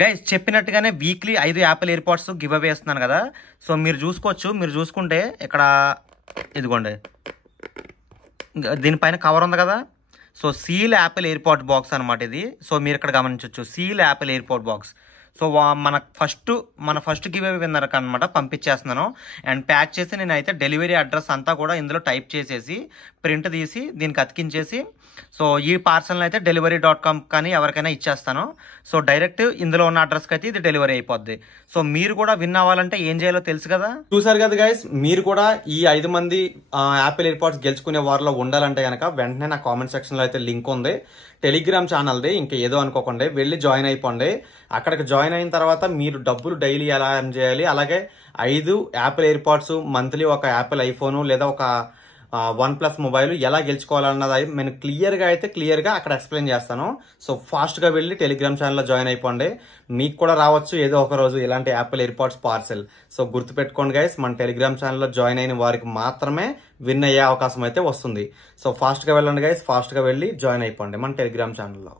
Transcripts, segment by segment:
Guys చెప్పినట్టుగానే weekly 5 Apple air pods giveaway ఇస్తున్నాను కదా. సో మీరు చూసుకోవచ్చు. మీరు చూసుకుంటే ఇక్కడ ఇదిగోండి, దీనిపైన కవర్ ఉంది కదా. సో సీల్ యాపిల్ ఎయిర్ పాడ్ బాక్స్ అనమాట ఇది. సో మీరు ఇక్కడ గమనించవచ్చు, సీల్ యాపిల్ ఎయిర్ పాడ్ బాక్స్. సో మన ఫస్ట్ గివ్ అవే విన్నర్కి అనమాట పంపించేస్తున్నాను. అండ్ ప్యాక్ చేసి నేనైతే డెలివరీ అడ్రస్ అంతా కూడా ఇందులో టైప్ చేసేసి ప్రింట్ తీసి దీనికి అతికించేసి సో ఈ పార్సల్ని అయితే delivery.com కానీ ఎవరికైనా ఇచ్చేస్తాను. సో డైరెక్ట్ ఇందులో ఉన్న అడ్రస్కి అయితే ఇది డెలివరీ అయిపోద్ది. సో మీరు కూడా విన్ అవ్వాలంటే ఏం చేయాలో తెలుసు కదా. చూసారు కదా గైస్, మీరు కూడా ఈ 5 మంది యాపిల్ ఎయిర్ పాడ్స్ గెలుచుకునే వారిలో ఉండాలంటే కనుక వెంటనే నా కామెంట్ సెక్షన్లో అయితే లింక్ ఉంది టెలిగ్రామ్ ఛానల్ది. ఇంకా ఏదో అనుకోకండి, వెళ్ళి జాయిన్ అయిపోండి. అక్కడికి జాయిన్ అయిన తర్వాత మీరు డబ్బులు డైలీ ఎలా ఎర్న్ చేయాలి, అలాగే 5 యాపిల్ ఎయిర్ పాడ్స్, మంత్లీ ఒక యాపిల్ ఐఫోను లేదా ఒక OnePlus మొబైల్ ఎలా గెలుచుకోవాలన్నది నేను క్లియర్గా అక్కడ ఎక్స్ప్లెయిన్ చేస్తాను. సో ఫాస్ట్గా వెళ్ళి టెలిగ్రామ్ ఛానల్లో జాయిన్ అయిపోండి. మీకు కూడా రావచ్చు ఏదో ఒక రోజు ఇలాంటి Apple air pods parcel. So గుర్తుపెట్టుకోండి గైస్, మన టెలిగ్రామ్ ఛానల్లో జాయిన్ అయిన వారికి మాత్రమే విన్ అయ్యే అవకాశం అయితే వస్తుంది. సో ఫాస్ట్గా వెళ్ళండి గైస్, ఫాస్ట్గా వెళ్ళి జాయిన్ అయిపోండి మన టెలిగ్రామ్ ఛానల్లో.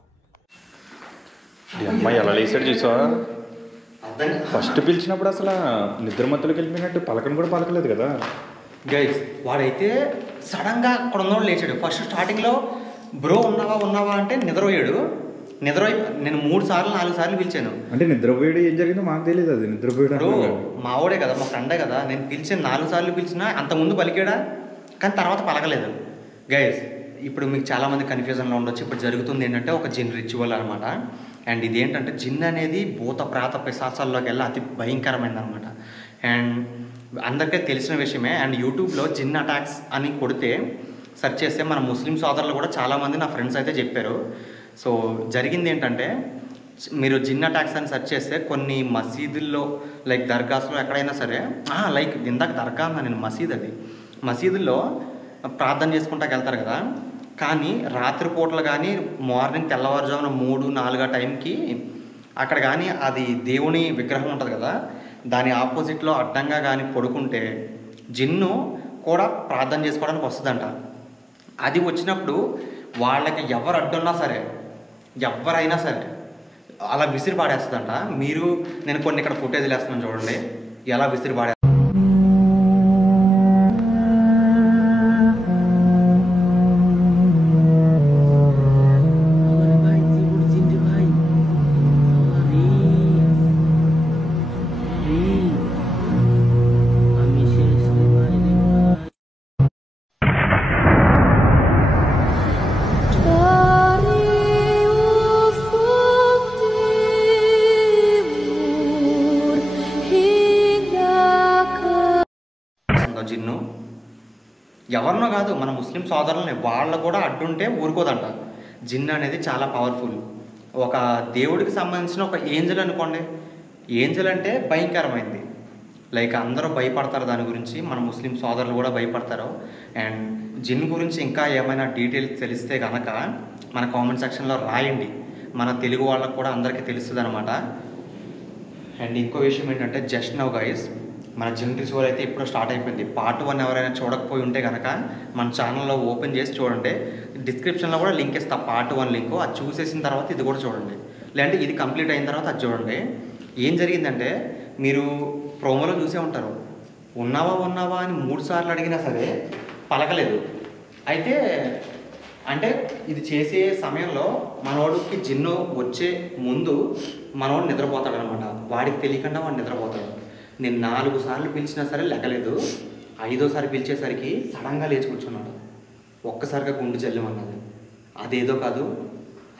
అమ్మాయి ఎలా లేసాడు చూసావా? ఫస్ట్ పిలిచినప్పుడు అసలు నిద్రమత్తులకు వెళ్ళిపోయినట్టు పలకను కూడా పలకలేదు కదా గైస్. వాడైతే సడన్గా అక్కడ ఉన్నవాడు లేచాడు. ఫస్ట్ స్టార్టింగ్లో బ్రో ఉన్నావా అంటే నిద్రపోయాడు. నేను 3 సార్లు 4 సార్లు పిలిచాను. అంటే నిద్రపోయాడు, ఏం జరిగిందో మాకు తెలియదు. అది నిద్రపోయాడు బ్రో మావోడే కదా, మా ఫ్రెండే కదా. నేను పిలిచాను 4 సార్లు పిలిచినా అంతకుముందు పలికాడా, కానీ తర్వాత పలకలేదు. గైస్ ఇప్పుడు మీకు చాలామంది కన్ఫ్యూజన్లో ఉండొచ్చు. ఇప్పుడు జరుగుతుంది ఏంటంటే ఒక జిన్ రిచువల్ అనమాట. అండ్ ఇదేంటంటే జిన్ అనేది భూత ప్రాత పిశాచాల్లోకి వెళ్ళి అతి భయంకరమైనది అనమాట. అండ్ అందరికీ తెలిసిన విషయమే. అండ్ యూట్యూబ్లో జిన్ అటాక్స్ అని కొడితే సెర్చ్ చేస్తే మన ముస్లిం సోదరులు కూడా చాలామంది నా ఫ్రెండ్స్ అయితే చెప్పారు. సో జరిగింది ఏంటంటే, మీరు జిన్ అటాక్స్ అని సెర్చ్ చేస్తే కొన్ని మసీదుల్లో లైక్ దర్గాస్లో ఎక్కడైనా సరే, లైక్ ఇందాక దర్గా అన్నా నేను, మసీద్ అది, మసీదుల్లో ప్రార్థన చేసుకుంటాకి వెళ్తారు కదా. కానీ రాత్రిపూటలు కానీ మార్నింగ్ తెల్లవారుజామున 3-4 టైంకి అక్కడ కానీ అది దేవుని విగ్రహం ఉంటుంది కదా, దాని ఆపోజిట్లో అడ్డంగా కానీ పడుకుంటే జిన్ను కూడా ప్రార్థన చేసుకోవడానికి వస్తుందంట. అది వచ్చినప్పుడు వాళ్ళకి ఎవరు అడ్డున్నా సరే, ఎవరైనా సరే అలా విసిరి పాడేస్తుందంట. నేను కొన్ని ఇక్కడ ఫుటేజ్లు వేస్తున్నాను చూడండి, ఎలా విసిరి పాడే. జిన్ను ఎవరినో కాదు, మన ముస్లిం సోదరులని వాళ్ళ కూడా అడ్డుంటే ఊరుకోదంట. జిన్ అనేది చాలా పవర్ఫుల్. ఒక దేవుడికి సంబంధించిన ఒక ఏంజల్ అనుకోండి. ఏంజల్ అంటే భయంకరమైంది, లైక్ అందరూ భయపడతారు దాని గురించి, మన ముస్లిం సోదరులు కూడా భయపడతారు. అండ్ జిన్ గురించి ఇంకా ఏమైనా డీటెయిల్స్ తెలిస్తే కనుక మన కామెంట్ సెక్షన్లో రాయండి, మన తెలుగు వాళ్ళకు కూడా అందరికీ తెలుస్తుంది అనమాట. అండ్ ఇంకో విషయం ఏంటంటే, జస్ట్ నౌ గైస్ మన జిన్ రిచువల్ అయితే ఇప్పుడు స్టార్ట్ అయిపోయింది. పార్ట్ 1 ఎవరైనా చూడకపోయి ఉంటే కనుక మన ఛానల్లో ఓపెన్ చేసి చూడండి. డిస్క్రిప్షన్లో కూడా లింక్ ఇస్తా, పార్ట్ 1 లింక్. అది చూసేసిన తర్వాత ఇది కూడా చూడండి, లేదంటే ఇది కంప్లీట్ అయిన తర్వాత అది చూడండి. ఏం జరిగిందంటే, మీరు ప్రోమోలో చూసే ఉంటారు, ఉన్నావా అని 3 సార్లు అడిగినా సరే పలకలేదు. అయితే అంటే ఇది చేసే సమయంలో మనోడికి జిన్ను వచ్చే ముందు మనోడు నిద్రపోతాడు అనమాట. వాడికి తెలియకుండా వాడు నిద్రపోతాడు. నేను 4 సార్లు పిలిచినా సరే లెక్కలేదు. 5వ సారి పిలిచేసరికి సడన్గా లేచి కూర్చున్నాడు. ఒక్కసారిగా గుండు జల్లమన్నది. అదేదో కాదు,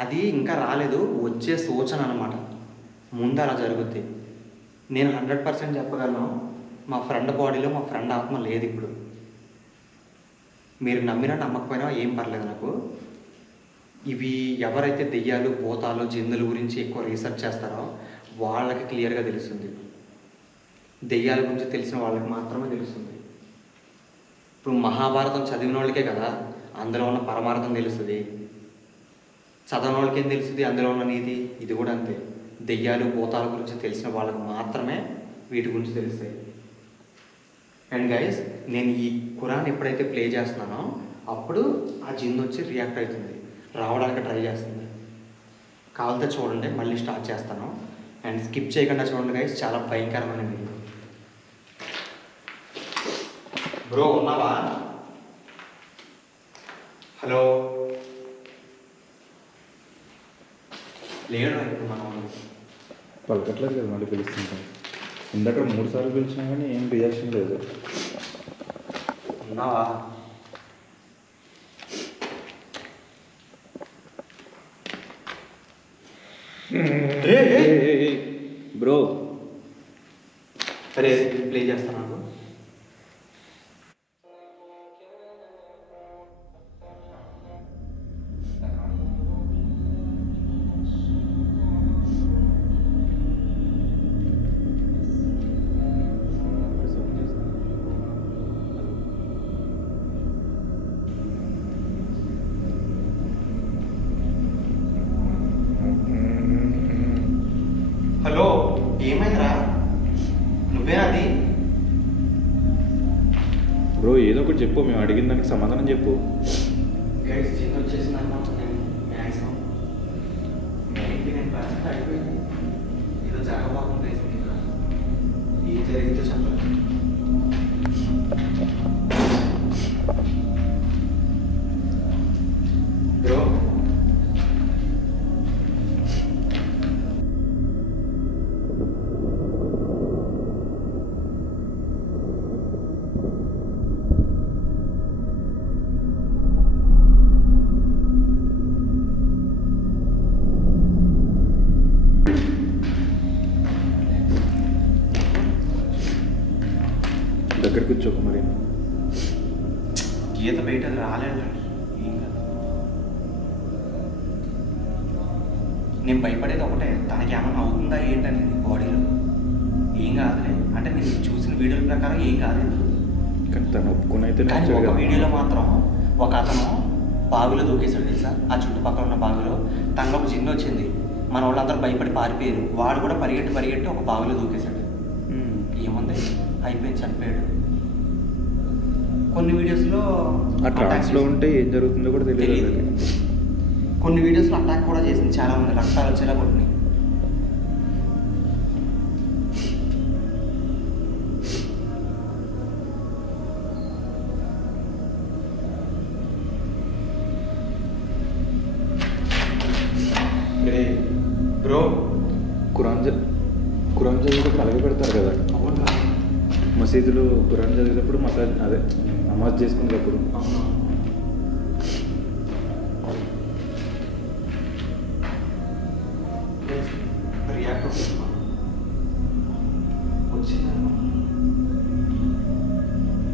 అది ఇంకా రాలేదు, వచ్చే సూచన అనమాట. ముందు అలా జరుగుద్ది. నేను 100% చెప్పగలను, మా ఫ్రెండ్ బాడీలో మా ఫ్రెండ్ ఆత్మ లేదు ఇప్పుడు. మీరు నమ్మినా నమ్మకపోయినా ఏం పర్లేదు నాకు. ఇవి ఎవరైతే దెయ్యాలు, భూతాలు, జిన్నుల గురించి ఎక్కువ రీసెర్చ్ చేస్తారో వాళ్ళకి క్లియర్గా తెలుస్తుంది. దెయ్యాల గురించి తెలిసిన వాళ్ళకి మాత్రమే తెలుస్తుంది. ఇప్పుడు మహాభారతం చదివిన వాళ్ళకే కదా అందులో ఉన్న పరమార్థం తెలుస్తుంది. చదవని వాళ్ళకి ఏం తెలుస్తుంది అందులో ఉన్న నీతి. ఇది కూడా అంతే, దెయ్యాలు, భూతాల గురించి తెలిసిన వాళ్ళకి మాత్రమే వీటి గురించి తెలుస్తాయి. అండ్ గైస్, నేను ఈ ఖురాన్ ఎప్పుడైతే ప్లే చేస్తున్నానో అప్పుడు ఆ జిన్ వచ్చి రియాక్ట్ అవుతుంది, రావడానికి ట్రై చేస్తుంది. కావాలంటే చూడండి, మళ్ళీ స్టార్ట్ చేస్తాను. అండ్ స్కిప్ చేయకుండా చూడండి గైస్, చాలా భయంకరమైనది. బ్రో ఉన్నావా? హలో, లేడు ఇప్పుడు మనం. పలకట్లేదు కదా, మళ్ళీ పిలుస్తుంటాం. ఇందాక 3 సార్లు పిలిచినా కానీ ఏం రియాక్షన్ లేదు. ఉన్నావా? బ్రో అరే ప్లే చేస్తా నాకు. హలో, ఏమైందిరా? నువ్వేనా అది? బ్రో ఏదో ఒకటి చెప్పు, మేము అడిగిన దానికి సమాధానం చెప్పు. గైస్ చిన్న వచ్చేసింది అనమాట. నేను మ్యాక్సిమం 99% అయిపోయింది. ఏదో జరగబోతుంది గైస్. ఏం జరిగిందో చెప్పలేదు. బ్రో దగ్గర కూర్చోక మరి. గీత బయట రాలేదు. ఏం కాదు, నేను భయపడేది ఒకటే, తనకి ఏమన్నా అవుతుందా ఏంటనేది బాడీలో. ఏం కాదులే అంటే నేను చూసిన వీడియోల ప్రకారం ఏం కాలేదు. కానీ తను ఒప్పుకుని అయితే కానీ ఒక వీడియోలో మాత్రం ఒక అతను బావిలో దూకేశాడు తెలుసా. ఆ చుట్టుపక్కల ఉన్న బావిలో తనలో ఒక జిన్ను వచ్చింది. మన వాళ్ళందరూ భయపడి పారిపోయారు. వాడు కూడా పరిగెట్టి ఒక బావిలో దూకేశాడు. ఏముంది, అయిపోయింది, చనిపోయాడు. కొన్ని వీడియోస్లో ఆ ట్రాన్స్లో ఉంటే ఏం జరుగుతుందో కూడా తెలియదు. కొన్ని వీడియోస్లో అటాక్ కూడా చేసింది. చాలా మంది రక్తాలు వచ్చేలా కొట్టినాయి. బ్రో ఖురాన్ చదివేటప్పుడు అలాగే పెడతారు కదా మసీదులో. ఖురాన్ చదివేటప్పుడు అదే నమాజ్ చేసుకునేటప్పుడు.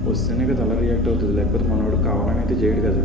వస్తేనే కదా అలా రియాక్ట్ అవుతుంది, లేకపోతే మనవాడు కావాలని అయితే చేయడు కదా.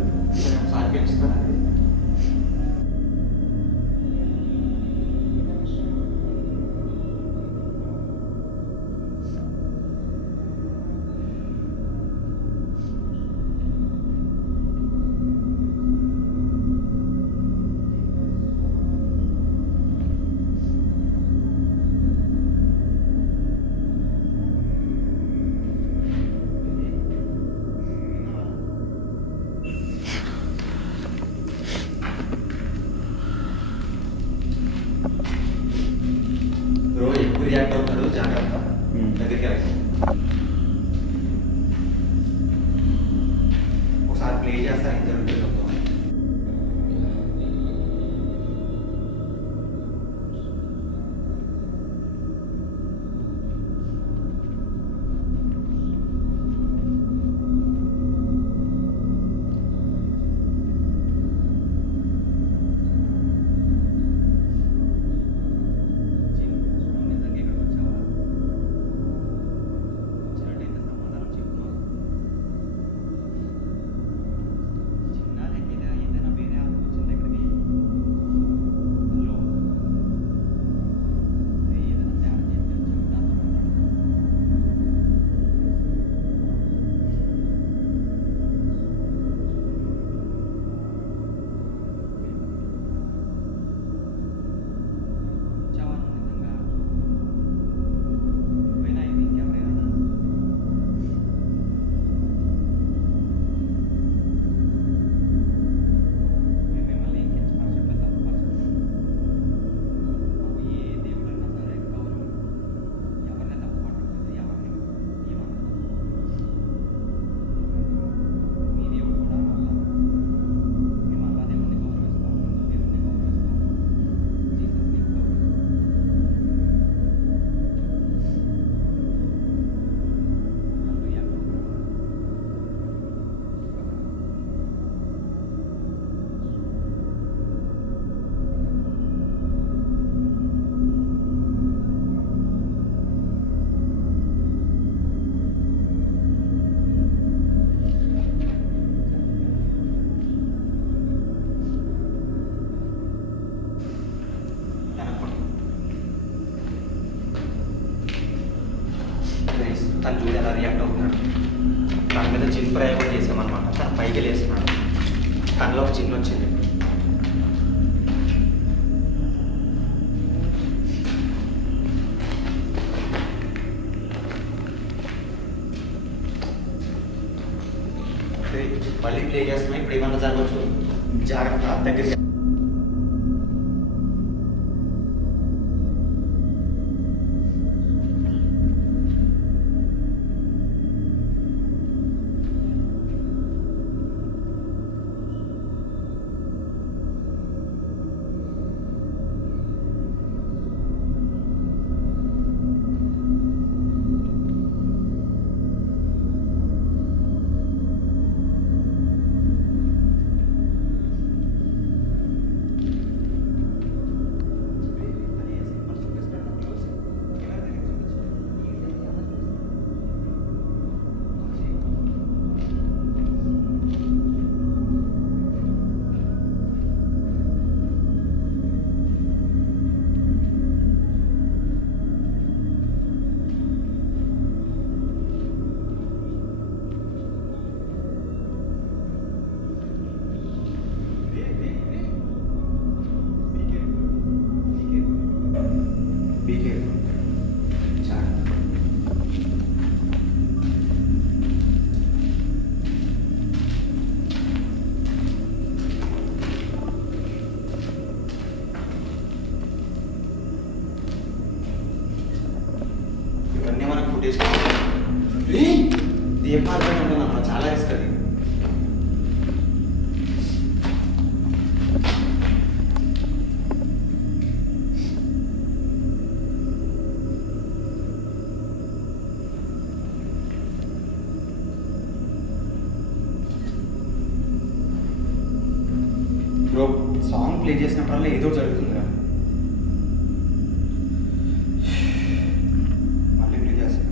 బ్రో ఎక్కువ రియాక్ట్ అవుతాడు, జాగ్రత్త. దగ్గరికి ఒకసారి ప్లే చేస్తా, ఏం జరుగుతుంది చెప్తాం. తను చూడు ఎలా రియాక్ట్ అవుతున్నాడు. తన మీద జిన్ ప్రయోగం చేసామన్నమాట. తను పైకి లేస్తున్నాడు. తనలో ఒక జిన్ వచ్చింది. మళ్ళీ ప్లే చేస్తున్నా. ఇప్పుడు ఏమన్నా జరగవచ్చు, జాగ్రత్త దగ్గరికి. ఇవన్నీ మనకు ఫుటేజ్ దీపాలు ఉంటుందన్నమాట. చాలా రిస్క్ అది. బ్రో సాంగ్ ప్లే చేసినప్పుడల్లా ఏదో జరుగుతుందిరా. మళ్ళీ ప్లే చేస్తున్నా.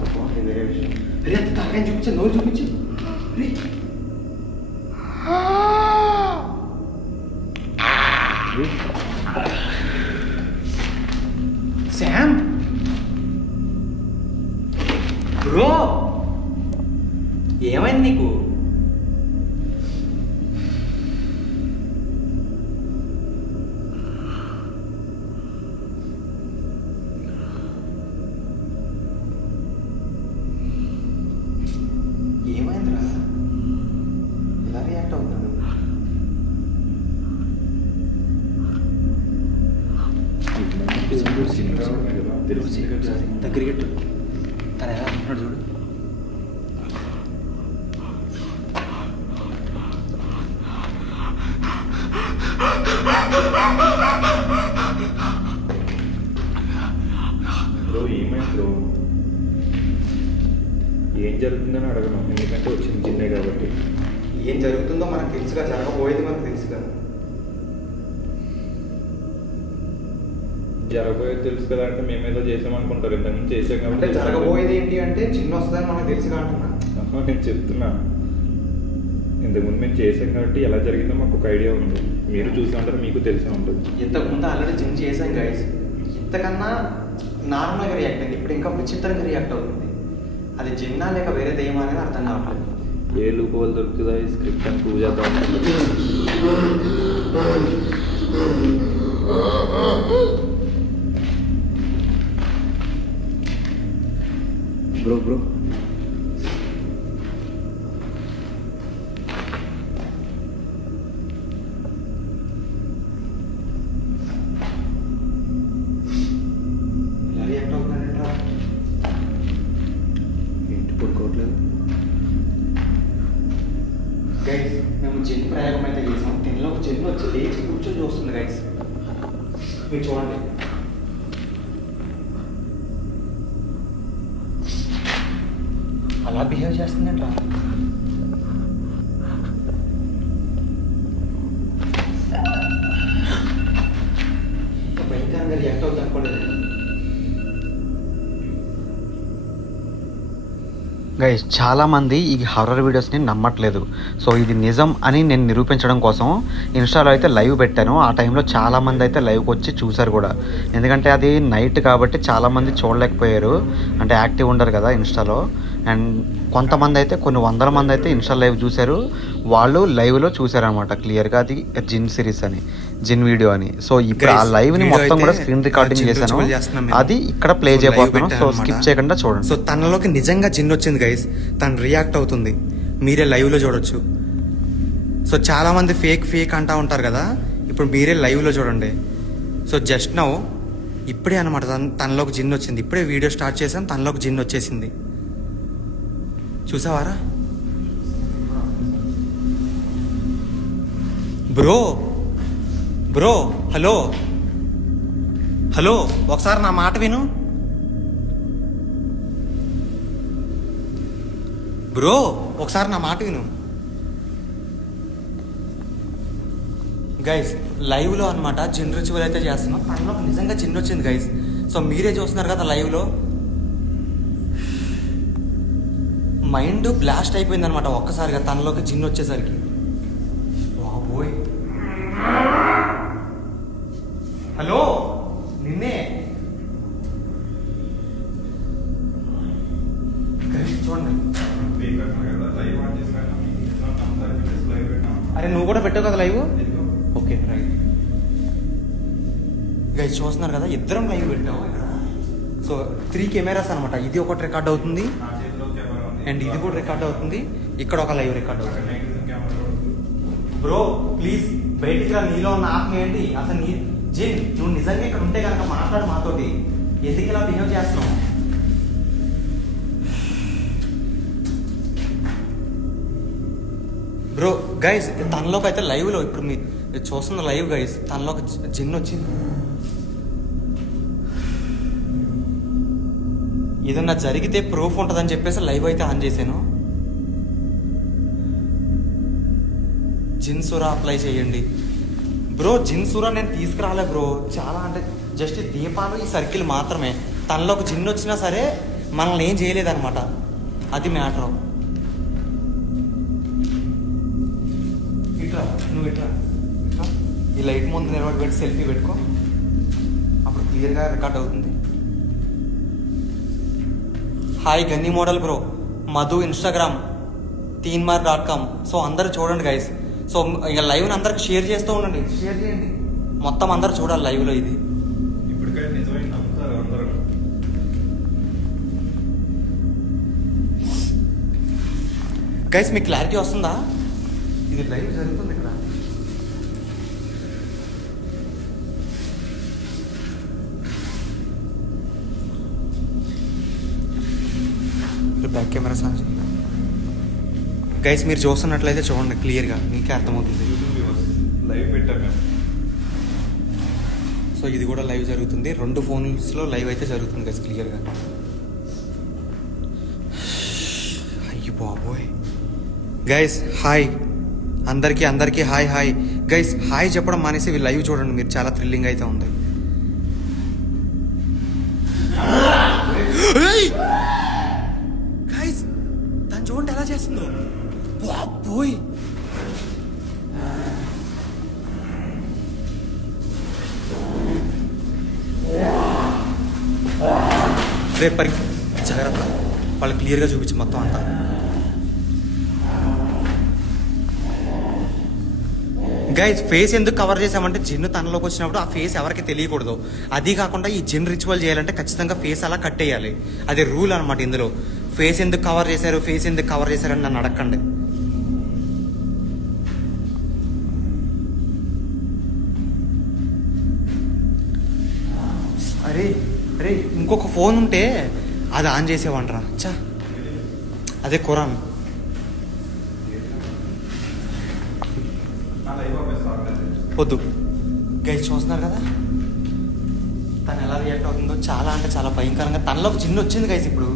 అనుకో, అది వేరే విషయం. అరే అంత తలకాయ చూపించు, నోరు చూపించు. శామ్ బ్రో, ఏమైంది నీకు? ఏమైందిరా? ఎలా రియాక్ట్ అవుతున్నాడు? దగ్గరికి తను ఎలా అంటున్నాడు చూడు. బ్రో ఏమైంది బ్రో? ఏం జరుగుతుందని అడగను, ఎందుకంటే వచ్చింది చిన్నే కాబట్టి. ఏం జరుగుతుందో మనకు తెలుసుగా, జరగబోయేది మనకు తెలుసుగా. జరగబోయేది తెలుసు కదా అంటే మేమేదో చేసామనుకుంటారు, ఇంతకుముందు చేసాం అంటే కాబట్టి. జరగబోయేది ఏంటి అంటే చిన్న వస్తుందని మనకు తెలుసుగా అంటున్నా. నేను చెప్తున్నా, ఇంతకుముందు మేము చేసాం కాబట్టి ఎలా జరిగిందో మాకు ఒక ఐడియా ఉంది. మీరు చూసి ఉంటారు, మీకు తెలిసే ఉంటుంది. ఇంతకుముందు ఆల్రెడీ జిమ్ చేసాం గైస్. ఇంతకన్నా నార్మల్గా రియాక్ట్ అయింది, ఇప్పుడు ఇంకా విచిత్రంగా రియాక్ట్ అవుతుంది. అది జిన్నా లేక వేరే దెయ్యం అనేది అర్థం కావట్లేదు. ఏ లూపోలు దొరుకుతుందా ఈ స్క్రిప్ట్ అని ప్రూవ్ చేద్దాం. బ్రో బ్రో ఎలా రియాక్ట్ అవుతున్నాడంటరా? ఏంటి పడుకోవట్లేదు? గైస్ మేము జిన్ ప్రయోగం అయితే చేసాం. దీనిలో ఒక జిన్ వచ్చి లేచి కూర్చొని చూస్తుంది గైస్. మీరు చూడండి. అలా బిహేవ్ చేస్తుందంట్రా. భయంకరంగా రియాక్ట్ అవుతుంది అనుకోలేదు. గైస్ చాలామంది ఈ హారర్ వీడియోస్ని నమ్మట్లేదు. సో ఇది నిజం అని నేను నిరూపించడం కోసం ఇన్స్టాలో అయితే లైవ్ పెట్టాను. ఆ టైంలో చాలామంది అయితే లైవ్కి వచ్చి చూశారు కూడా. ఎందుకంటే అది నైట్ కాబట్టి చాలామంది చూడలేకపోయారు, అంటే యాక్టివ్ ఉండరు కదా ఇన్స్టాలో. అండ్ కొంతమంది అయితే కొన్ని వందల మంది అయితే ఇన్స్టా లైవ్ చూశారు. వాళ్ళు లైవ్లో చూశారనమాట క్లియర్గా అది జిన్ సిరీస్ అని, జిన్ వీడియో అని. సో ఇప్పుడు ఆ లైవ్ని మొత్తం కూడా స్క్రీన్ రికార్డింగ్ చేశాను, అది ఇక్కడ ప్లే చేయబోతున్నాను. సో స్కిప్ చేయకుండా చూడండి. సో తనలోకి నిజంగా జిన్ వచ్చింది గైస్, తను రియాక్ట్ అవుతుంది. మీరే లైవ్లో చూడొచ్చు. సో చాలామంది ఫేక్ అంటా ఉంటారు కదా, ఇప్పుడు మీరే లైవ్లో చూడండి. సో జస్ట్ నౌ ఇప్పుడే అనమాట తనలోకి జిన్ వచ్చింది. ఇప్పుడే వీడియో స్టార్ట్ చేసాం, తనలోకి జిన్ వచ్చేసింది. చూసావారా బ్రో? బ్రో హలో హలో, ఒకసారి నా మాట విను బ్రో, ఒకసారి నా మాట విను. గైస్ లైవ్లో అనమాట జిన్ రిచువల్ అయితే చేస్తున్నాం. తనలో నిజంగా జిన్ వచ్చింది గైస్. సో మీరే చూస్తున్నారు కదా లైవ్లో. మైండ్ బ్లాస్ట్ అయిపోయింది అనమాట ఒక్కసారిగా తనలోకి జిన్ వచ్చేసరికి. బాబోయ్ హలో, నిన్నే చూడండి. అరే నువ్వు కూడా పెట్టావు కదా లైవ్? Okay right. గైస్ చూస్తున్నారు కదా, ఇద్దరం లైవ్ పెట్టాము ఇక్కడ. సో 3 కెమెరాస్ అనమాట. ఇది ఒకటి రికార్డ్ అవుతుంది అండ్ ఇది కూడా రికార్డ్ అవుతుంది. ఇక్కడ ఒక లైవ్ రికార్డ్ అవుతుంది. బ్రో ప్లీజ్ బయటికి రా, నీలో ఉన్న ఆత్మ ఏంటి అసలు? నీ జిన్ నువ్వు నిజంగా ఇక్కడ ఉంటే కనుక మాట్లాడు మాతోటి. ఎందుకు ఇలా బిహేవ్ చేస్తున్నావు? బ్రో గైస్ తనలోకి అయితే లైవ్లో ఇప్పుడు మీరు చూస్తున్న లైవ్ గైస్, తనలోకి జిన్ వచ్చింది. ఏదన్నా జరిగితే ప్రూఫ్ ఉంటుందని చెప్పేసి లైవ్ అయితే ఆన్ చేశాను. జిన్ సూరా అప్లై చేయండి బ్రో. జిన్ సూరా నేను తీసుకురాలే బ్రో. చాలా అంటే జస్ట్ దీపాలు ఈ సర్కిల్ మాత్రమే. తనలోకి జిన్ వచ్చినా సరే మనల్ని ఏం చేయలేదన్నమాట. అది మ్యాటర్. ఇట్లా నువ్వు ఇట్లా ఇట్లా ఈ లైట్ ముందు నిలబడి పెట్టి సెల్ఫీ పెట్టుకో, అప్పుడు క్లియర్గా రికార్డ్ అవుతుంది. Hi gunny model bro, Madhu Instagram teenmar.com. So అందరూ చూడండి గైస్. సో ఇక లైవ్ని అందరికి షేర్ చేస్తూ ఉండండి, షేర్ చేయండి, మొత్తం అందరు చూడాలి లైవ్లో. ఇది ఇప్పటికైతే నిజమైన నమ్ముతారు అందరూ. గైస్ మీకు క్లారిటీ వస్తుందా? ఇది లైవ్ జరుగుతుంది ఇక్కడ. బ్యాక్ కెమెరా సాంజ్ గైస్ మీరు చూస్తున్నట్లయితే చూడండి, క్లియర్గా మీకే అర్థమవుతుంది. లైవ్ పెట్టాం మేము. సో ఇది కూడా లైవ్ జరుగుతుంది, 2 ఫోన్స్లో లైవ్ అయితే జరుగుతుంది గైస్ క్లియర్గా. అయ్యి బాబోయ్. గైస్ హాయ్ అందరికీ హాయ్ గైస్. హాయ్ చెప్పడం మానేసి లైవ్ చూడండి, మీరు చాలా థ్రిల్లింగ్ అయితే ఉంది. గైస్ దాన్ని చూడండి ఎలా చేస్తుందో. బాబోయ్ రేపు జాగ్రత్త, వాళ్ళు క్లియర్గా చూపించి మొత్తం అంతా. గైస్ ఫేస్ ఎందుకు కవర్ చేసామంటే జిన్ తనలోకి వచ్చినప్పుడు ఆ ఫేస్ ఎవరికి తెలియకూడదు. అది కాకుండా ఈ జిన్ రిచువల్ చేయాలంటే ఖచ్చితంగా ఫేస్ అలా కట్టేయాలి, అది రూల్ అనమాట. ఇందులో ఫేస్ ఎందుకు కవర్ చేశారు అని నన్ను అడగండి. అరే ఇంకొక ఫోన్ ఉంటే అది ఆన్ చేసేవంటరా. చా అదే ఖురాన్. వద్దు గైస్ చూస్తున్నారు కదా తను ఎలా రియాక్ట్ అవుతుందో, చాలా అంటే చాలా భయంకరంగా. తనలో ఒక జిన్ వచ్చింది గైస్ ఇప్పుడు.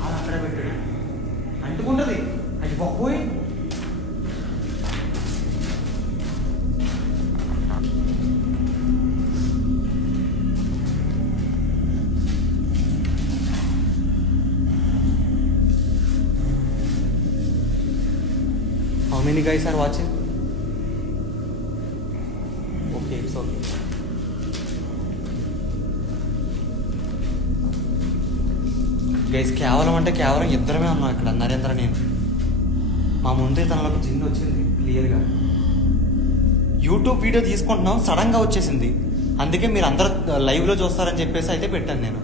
కాలు అక్కడే పెట్టాడు, అంటుకుంటుంది. అది బాబోయ్. How many guys are watching? Okay, it's okay. Guys కేవలం ఇద్దరమే ఉన్నాం ఇక్కడ, నరేంద్ర నేను. మా ముందే తనలోకి జిన్ వచ్చింది క్లియర్గా. యూట్యూబ్ వీడియో తీసుకుంటున్నాం, సడన్గా వచ్చేసింది. అందుకే మీరు అందరూ లైవ్లో చూస్తారని చెప్పేసి అయితే పెట్టాను నేను.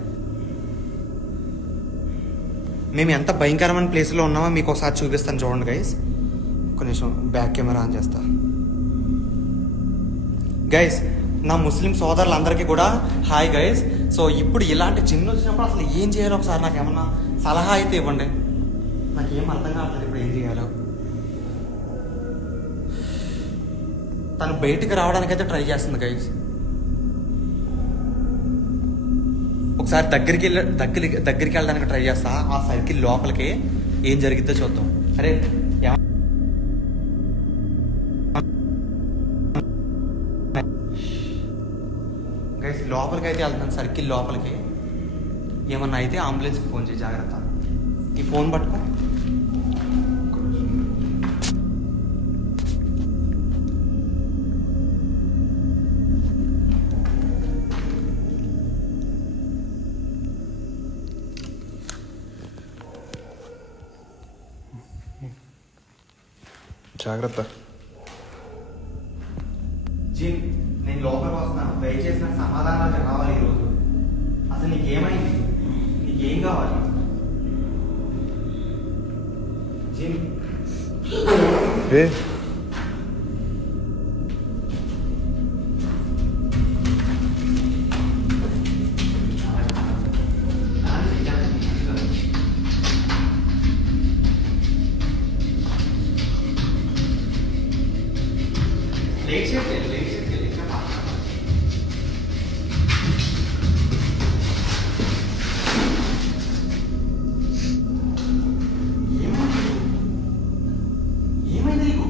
మేము ఎంత భయంకరమైన ప్లేస్లో ఉన్నామో మీకు ఒకసారి చూపిస్తాను చూడండి గైస్. ఒక నిమిషం బ్యాక్ కెమెరా ఆన్ చేస్తా. గైస్ నా ముస్లిం సోదరులందరికీ కూడా హాయ్ గైస్. సో ఇప్పుడు ఇలాంటి జిన్ వచ్చినప్పుడు అసలు ఏం చేయాలో ఒకసారి నాకు ఏమన్నా సలహా అయితే ఇవ్వండి. నాకేం అర్థం కావట్లేదు ఇప్పుడు ఏం చేయాలో. తను బయటికి రావడానికైతే ట్రై చేస్తుంది గైస్. ఒకసారి దగ్గరికి వెళ్ళడానికి ట్రై చేస్తా, ఆ సర్కిల్ లోపలికి ఏం జరిగిద్దో చూద్దాం. అరే గైస్ లోపలికి అయితే వెళ్తున్నాను, సర్కిల్ లోపలికి. ఏమన్నా అయితే అంబులెన్స్కి ఫోన్ చేయి, జాగ్రత్త. ఈ ఫోన్ పట్టుకో. జాగ్రత్త. జిన్ నేను లోపలికి వస్తున్నాను, దయచేసి నాకు సమాధానాలు కావాలి ఈరోజు. అసలు నీకేమైంది, నీకేం కావాలి జిన్? ఏమైంది నీకు?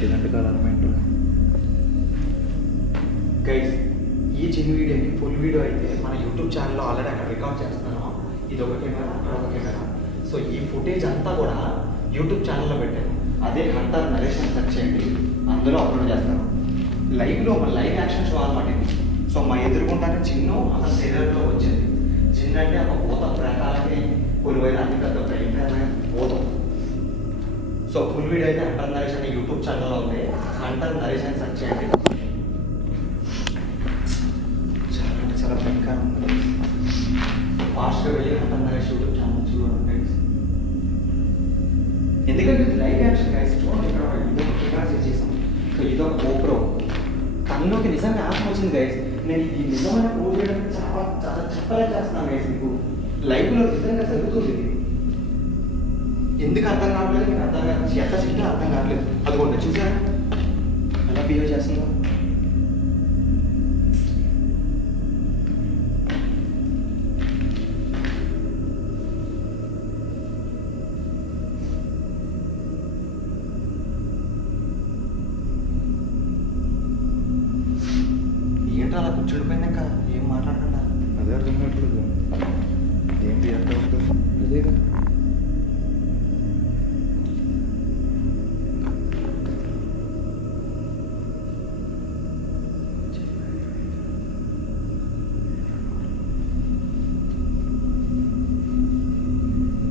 ఒంటిగంట కాలం ఏంటో. గైస్ ఈ జిన్ వీడియోని ఫుల్ వీడియో అయితే మన యూట్యూబ్ ఛానల్లో ఆల్రెడీ అక్కడ రికార్డ్ చేస్తున్నాను. ఇది ఒక కెమెరా, అక్కడ ఒక కెమెరా. సో ఈ ఫుటేజ్ అంతా కూడా యూట్యూబ్ ఛానల్లో పెట్టాను. అదే హంటర్ నరేష్ అని సెర్చ్ చేయండి, అందులో అప్లోడ్ చేస్తాను. లైవ్లో మన లైవ్ యాక్షన్ షో అనమాట ఇది. సో మా ఎదురుకుంటానే చిన్ను అక్కడ శరీరంలో వచ్చింది. చిన్న అంటే ఒక భూత ప్రేతాలకి కొలువైన అతి పెద్ద భయంకరమైన భూతం. సో ఫుల్ వీడియో అయితే హంటర్ నరేష్ అనే యూట్యూబ్ ఛానల్లో ఉంది. హంటర్ నరేష్ అని సెర్చ్ చేయండి. చాలా అంటే చాలా భయంకరం ఉంది. ఫాస్ట్గా వెళ్ళి హంటర్ నరేష్ యూట్యూబ్ ఛానల్ చూడండి. ఎందుకంటే ఇది లైవ్ యాక్షన్ గైస్. చూడండి ఇక్కడ ఇదొక కెమెరా సెట్ చేసాం. సో ఇదొక GoPro. కన్నులోకి నిజంగా ఆత్మ వచ్చింది గైస్. నేను ఈ నిజమైన ప్రూవ్ చేయడానికి చాలా చాలా చెప్పలే చేస్తున్నాను గైస్. మీకు లైవ్లో నిజంగా జరుగుతుంది. ఎందుకు అర్థం కావట్లేదు, మీకు అర్థం కాదు, ఎంత చెప్పినా అర్థం కావట్లేదు. అదిగోండి చూసారా ఎలా బిహేవ్ చేస్తుందో. ఏంటో అలా కూర్చుండిపోయినాక ఏం మాట్లాడకుండా. అదే అర్థం కావట్లేదు, ఏం రియాక్ట్ అవుతుంది. అదేగా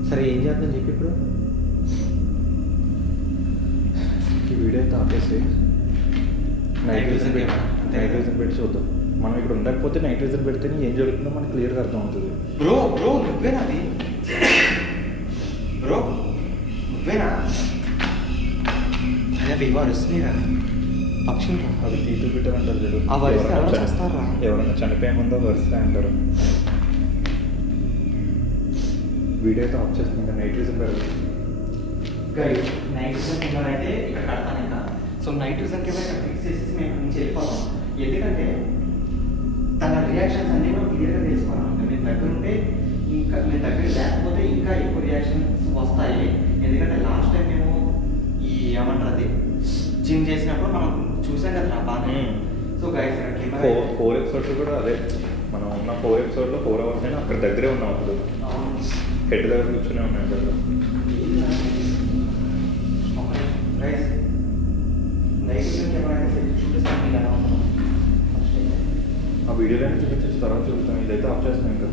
సరే ఏం చేద్దాం చెప్పి ఇప్పుడు. ఈ వీడియో అయితే ఆపేసి నైట్ విజన్ పెట్టి చూద్దాం. మనం ఇక్కడ ఉండకపోతే నైట్ విజన్ పెడితేనే ఏం జరుగుతుందో మనకు క్లియర్గా అర్థం అవుతుంది. బ్రో నువ్వేనా అది? బ్రో నువ్వేనా? అదే ఇవాడు వస్తున్నాయిరా పక్షులు. అది తీర్పు పెట్టారంటారు చూడు, ఆ వరుస ఎవరు చేస్తారా? ఎవరైనా చనిపోయే ముందో వరుస అంటారు. వీడియో అయితే ఆఫ్ చేస్తుంది, ఇంకా నైట్ విజన్ పెడతారు. నైట్ విజన్ కెమెరా అయితే ఇక్కడ కడతాను ఇంకా. సో నైట్ విజన్ కెమెరా ఇక్కడ ఫిక్స్ చేసేసి మేము ఇక్కడ నుంచి వెళ్ళిపోతాం. ఎందుకంటే తన రియాక్షన్స్ అన్నీ కూడా క్లియర్గా తెలుసుకోవాలి. మేము దగ్గర ఉంటే ఇంకా మేము దగ్గర లేకపోతే ఇంకా ఎక్కువ రియాక్షన్స్ వస్తాయి. ఎందుకంటే లాస్ట్ టైం మేము ఈ ఏమంటారు అది జిమ్ చేసినప్పుడు మనం చూసాం కదా బాగా. సో గైస్ ఇక్కడ కెమెరా 4 ఎపిసోడ్స్ కూడా అదే, మనం ఉన్న 4 ఎపిసోడ్లో 4 అవర్స్ అయినా అక్కడ దగ్గరే ఉన్నాం. అప్పుడు హెడ్ దగ్గర కూర్చొని ఉన్నాం కదా. గైస్ నైట్ విజన్ కెమెరా అయితే చూపిస్తాను మీకు ఎలా ఉంటుందో. ఆ వీడియోలో చూపించేసి తర్వాత చూపుతాం. ఇదైతే ఆఫ్ చేస్తాం ఇంకా.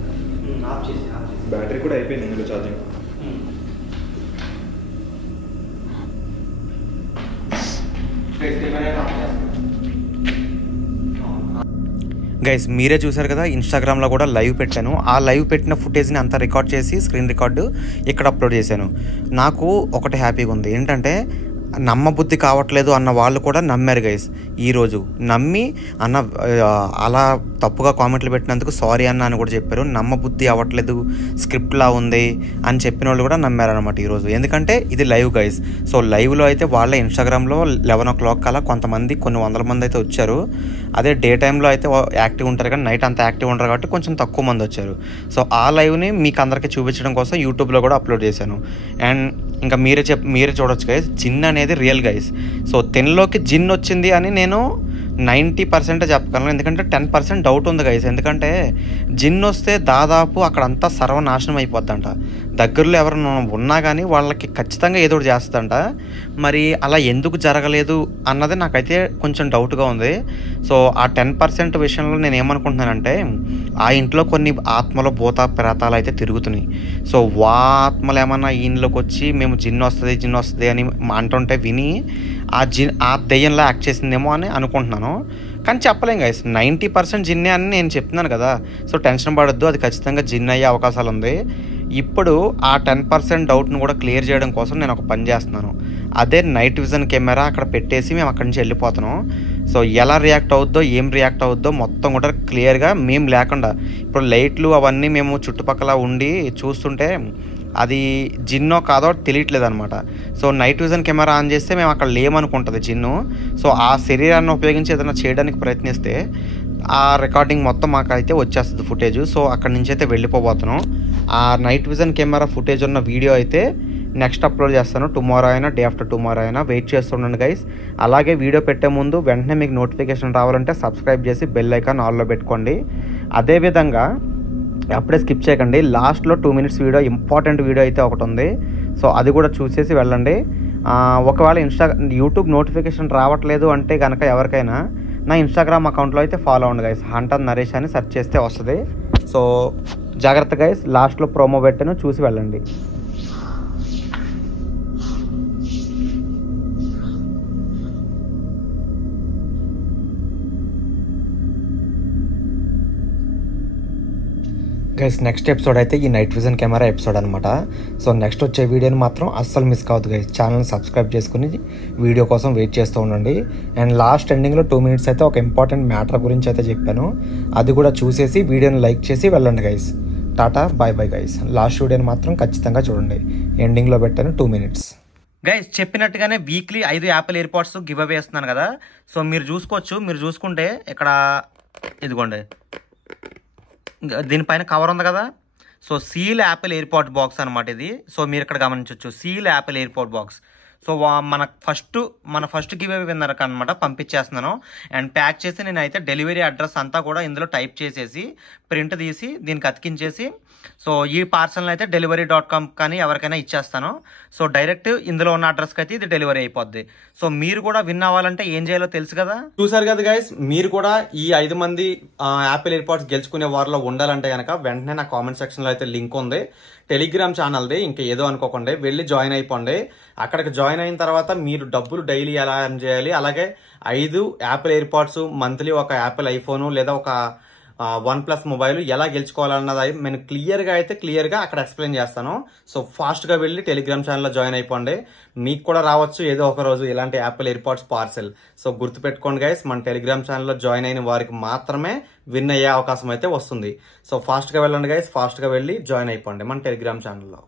ఆఫ్ చేసి బ్యాటరీ కూడా అయిపోయింది ఇందులో ఛార్జింగ్. గైస్ మీరే చూసారు కదా, ఇన్స్టాగ్రామ్లో కూడా లైవ్ పెట్టాను. ఆ లైవ్ పెట్టిన ఫుటేజ్ని అంతా రికార్డ్ చేసి స్క్రీన్ రికార్డు ఇక్కడ అప్లోడ్ చేశాను. నాకు ఒకటి హ్యాపీగా ఉంది ఏంటంటే నమ్మబుద్ధి కావట్లేదు అన్న వాళ్ళు కూడా నమ్మారు గైస్. ఈరోజు నమ్మి అన్న అలా తప్పుగా కామెంట్లు పెట్టినందుకు సారీ అన్న అని కూడా చెప్పారు. నమ్మబుద్ధి అవ్వట్లేదు, స్క్రిప్ట్లా ఉంది అని చెప్పిన వాళ్ళు కూడా నమ్మారనమాట ఈరోజు. ఎందుకంటే ఇది లైవ్ గైస్. సో లైవ్లో అయితే వాళ్ళ ఇన్స్టాగ్రామ్లో 11 o'clock కల్లా కొంతమంది కొన్ని వందల మంది అయితే వచ్చారు. అదే డే టైంలో అయితే యాక్టివ్ ఉంటారు కానీ నైట్ అంత యాక్టివ్ ఉంటారు కాబట్టి కొంచెం తక్కువ మంది వచ్చారు. సో ఆ లైవ్ని మీకు అందరికీ చూపించడం కోసం యూట్యూబ్లో కూడా అప్లోడ్ చేశాను. అండ్ ఇంకా మీరే చూడొచ్చు గైస్, జిన్ అనేది రియల్ గైస్. సో 10లోకి జిన్ వచ్చింది అని నేను 90% చెప్పగలను. ఎందుకంటే 10% డౌట్ ఉంది గైస్. ఎందుకంటే జిన్ వస్తే దాదాపు అక్కడంతా సర్వనాశనం అయిపోద్దంట. దగ్గరలో ఎవరైనా ఉన్నా కానీ వాళ్ళకి ఖచ్చితంగా ఏదో ఒకటి చేస్తుందంట. మరి అలా ఎందుకు జరగలేదు అన్నది నాకైతే కొంచెం డౌట్గా ఉంది. సో ఆ 10% విషయంలో నేను ఏమనుకుంటున్నానంటే ఆ ఇంట్లో కొన్ని ఆత్మలు భూత ప్రేతాలు అయితే తిరుగుతున్నాయి. సో ఆత్మలు ఏమన్నా ఈ ఇంట్లోకి వచ్చి మేము జిన్ వస్తుంది అని అంటుంటే విని ఆ దెయ్యంలో యాక్ట్ చేసిందేమో అని అనుకుంటున్నాను. కానీ చెప్పలేం గైస్, 90% జిన్నే అని నేను చెప్తున్నాను కదా. సో టెన్షన్ పడొద్దు, అది ఖచ్చితంగా జిన్ అయ్యే అవకాశాలు ఉంది. ఇప్పుడు ఆ 10% డౌట్ను కూడా క్లియర్ చేయడం కోసం నేను ఒక పని చేస్తున్నాను. అదే నైట్ విజన్ కెమెరా అక్కడ పెట్టేసి మేము అక్కడి నుంచి వెళ్ళిపోతున్నాం. సో ఎలా రియాక్ట్ అవుద్దో ఏం రియాక్ట్ అవుద్దో మొత్తం కూడా క్లియర్గా మేము లేకుండా ఇప్పుడు లైట్లు అవన్నీ మేము చుట్టుపక్కల ఉండి చూస్తుంటే అది జిన్నో కాదో తెలియట్లేదు అనమాట. So night vision camera on చేస్తే మేము అక్కడ లేమనుకుంటుంది జిన్ను. సో ఆ శరీరాన్ని ఉపయోగించి ఏదైనా చేయడానికి ప్రయత్నిస్తే ఆ రికార్డింగ్ మొత్తం మాకైతే వచ్చేస్తుంది ఫుటేజ్. సో అక్కడి నుంచి అయితే వెళ్ళిపోబోతున్నాం. ఆ నైట్ విజన్ కెమెరా ఫుటేజ్ ఉన్న వీడియో అయితే నెక్స్ట్ అప్లోడ్ చేస్తాను. టుమారో అయినా డే ఆఫ్టర్ టుమారో అయినా వెయిట్ చేస్తుండండి గైస్. అలాగే వీడియో పెట్టే ముందు వెంటనే మీకు నోటిఫికేషన్ రావాలంటే సబ్స్క్రైబ్ చేసి బెల్ ఐకాన్ ఆల్లో పెట్టుకోండి. అదేవిధంగా అప్పుడే స్కిప్ చేయకండి, లాస్ట్లో 2 minutes వీడియో, ఇంపార్టెంట్ వీడియో అయితే ఒకటి ఉంది. సో అది కూడా చూసేసి వెళ్ళండి. ఒకవేళ యూట్యూబ్ నోటిఫికేషన్ రావట్లేదు అంటే కనుక ఎవరికైనా నా ఇన్స్టాగ్రామ్ అకౌంట్లో అయితే ఫాలో అవ్వండి గైస్. హంటర్ నరేష్ అని సెర్చ్ చేస్తే వస్తుంది. సో జాగ్రత్త గైస్, లాస్ట్లో ప్రోమో పెట్టాను, చూసి వెళ్ళండి. గైస్ నెక్స్ట్ ఎపిసోడ్ అయితే ఈ నైట్ విజన్ కెమెరా ఎపిసోడ్ అనమాట. సో నెక్స్ట్ వచ్చే వీడియోని మాత్రం అస్సలు మిస్ కావద్దు గైస్. ఛానల్ని సబ్స్క్రైబ్ చేసుకుని వీడియో కోసం వెయిట్ చేస్తూ ఉండండి. అండ్ లాస్ట్ ఎండింగ్లో 2 minutes అయితే ఒక ఇంపార్టెంట్ మ్యాటర్ గురించి అయితే చెప్పాను, అది కూడా చూసేసి వీడియోని లైక్ చేసి వెళ్ళండి guys. Tata bye bye guys. Last వీడియోని మాత్రం ఖచ్చితంగా చూడండి, ఎండింగ్లో పెట్టాను 2 minutes. గైస్ చెప్పినట్టుగానే weekly 5 Apple airpods giveaway చేస్తున్నాను కదా. సో మీరు చూసుకోవచ్చు, మీరు చూసుకుంటే ఇక్కడ ఇదిగోండి దీనిపైన కవర్ ఉంది కదా. So seal Apple AirPod box అనమాట ఇది. సో మీరు ఇక్కడ గమనించవచ్చు, seal Apple AirPod box. So మన ఫస్ట్ గివ్ అవే విన్నర్కి అనమాట పంపించేస్తున్నాను. అండ్ ప్యాక్ చేసి నేనైతే డెలివరీ అడ్రస్ అంతా కూడా ఇందులో టైప్ చేసేసి ప్రింట్ తీసి దీనికి అతికించేసి సో ఈ పార్సల్ని అయితే delivery.com కానీ ఎవరికైనా ఇచ్చేస్తాను. సో డైరెక్ట్ ఇందులో ఉన్న అడ్రస్కి అయితే ఇది డెలివరీ అయిపోద్ది. సో మీరు కూడా విన్ అవ్వాలంటే ఏం చేయాలో తెలుసు కదా. చూసారు కదా గైస్, మీరు కూడా ఈ 5 మంది యాపిల్ ఎయిర్పాడ్స్ గెలుచుకునే వారిలో ఉండాలంటే కనుక వెంటనే నా కామెంట్ సెక్షన్లో అయితే లింక్ ఉంది, టెలిగ్రామ్ ఛానల్ది. ఇంకా ఏదో అనుకోకండి, వెళ్ళి జాయిన్ అయిపోండి. అక్కడికి జాయిన్ అయిన తర్వాత మీరు డబ్బులు డైలీ ఎలా ఎర్న్ చేయాలి, అలాగే 5 యాపిల్ ఎయిర్పాడ్స్, మంత్లీ ఒక యాపిల్ ఐఫోను లేదా ఒక OnePlus మొబైల్ ఎలా గెలుచుకోవాలన్నది నేను క్లియర్గా అక్కడ ఎక్స్ప్లెయిన్ చేస్తాను. సో ఫాస్ట్గా వెళ్ళి టెలిగ్రామ్ ఛానల్లో జాయిన్ అయిపోండి. మీకు కూడా రావచ్చు ఏదో ఒక రోజు ఇలాంటి యాపిల్ ఎయిర్పాడ్స్ పార్సెల్. సో గుర్తుపెట్టుకోండి గైస్, మన టెలిగ్రామ్ ఛానల్లో జాయిన్ అయిన వారికి మాత్రమే విన్ అయ్యే అవకాశం అయితే వస్తుంది. సో ఫాస్ట్గా వెళ్ళండి గైస్, ఫాస్ట్గా వెళ్ళి జాయిన్ అయిపోండి మన టెలిగ్రామ్ ఛానల్లో.